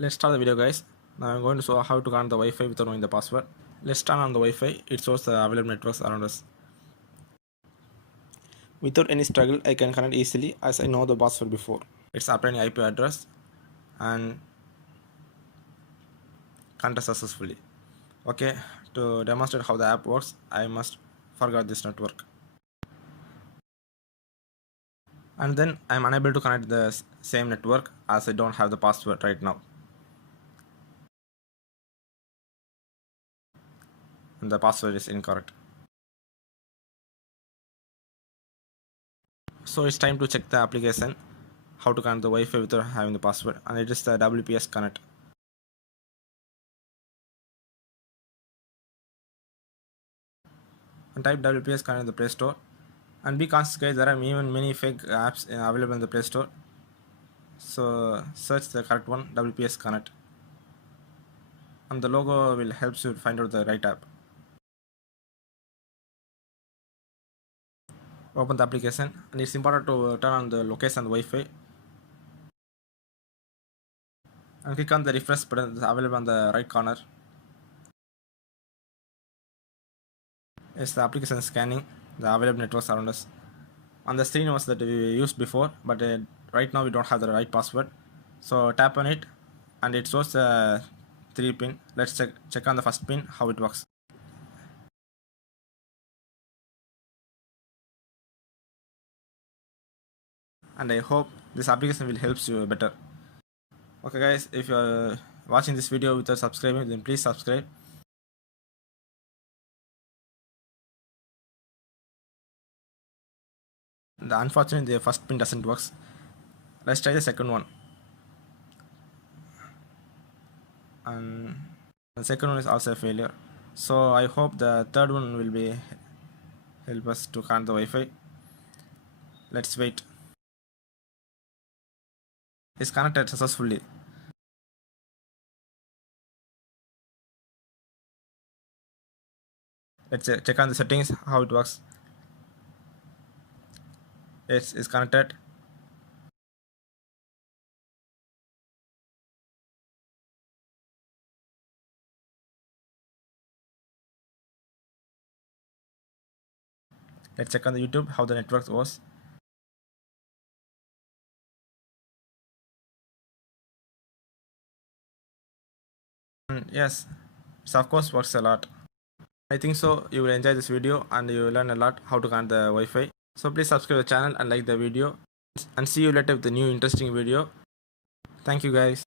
Let's start the video, guys. Now I'm going to show how to connect the Wi-Fi without knowing the password. Let's turn on the Wi-Fi. It shows the available networks around us. Without any struggle, I can connect easily as I know the password before. It's applying IP address and connect successfully. Okay, to demonstrate how the app works, I must forget this network. And then I'm unable to connect the same network as I don't have the password right now. And the password is incorrect. So it's time to check the application, how to connect the Wi-Fi without having the password, and it is the WPS connect. And type WPS connect in the Play Store. And be conscious, guys, there are even many fake apps available in the Play Store. So search the correct one, WPS connect. And the logo will help you find out the right app. Open the application, and it's important to turn on the location and Wi-Fi. And click on the refresh button available on the right corner. It's the application scanning the available networks around us. On the screen was that we used before, but right now we don't have the right password. So tap on it, and it shows the 3 pin. Let's check on the first pin how it works. And I hope this application will help you better. Okay, guys, if you are watching this video without subscribing, then please subscribe. Unfortunately, the first pin doesn't work. Let's try the second one. And the second one is also a failure. So I hope the third one will be help us to connect the Wi-Fi. Let's wait. It's connected successfully. Let's check on the settings how it works. It's connected. Let's check on the YouTube how the network was. And yes, it of course works a lot. I think so you will enjoy this video and you will learn a lot how to connect the Wi-Fi. So please subscribe to the channel and like the video, and see you later with the new interesting video. Thank you, guys.